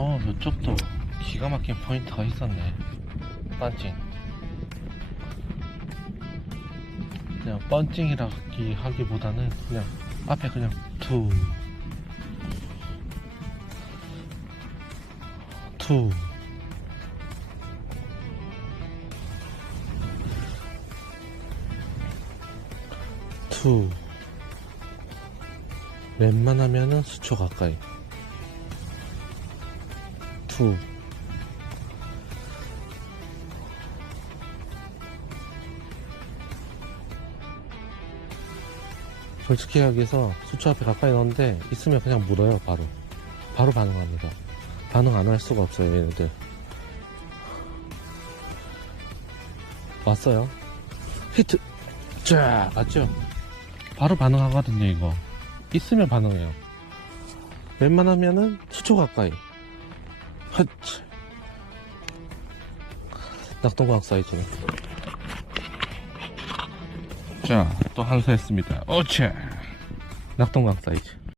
어, 이쪽도 기가 막힌 포인트가 있었네. 빤찡. 그냥 뻔찡이라기 하기보다는 그냥 앞에 그냥 투. 투. 투. 웬만하면은 수초 가까이. 투. 솔직히 이야기해서 수초 앞에 가까이 넣었는데 있으면 그냥 물어요 바로. 바로 반응합니다. 반응 안 할 수가 없어요 얘네들. 왔어요? 히트! 쫙! 맞죠? 바로 반응하거든요 이거. 있으면 반응해요. 웬만하면은 수초 가까이 헛 낙동과학 사이즈네 자 또 한수 했습니다. 오차 낙동과학 사이즈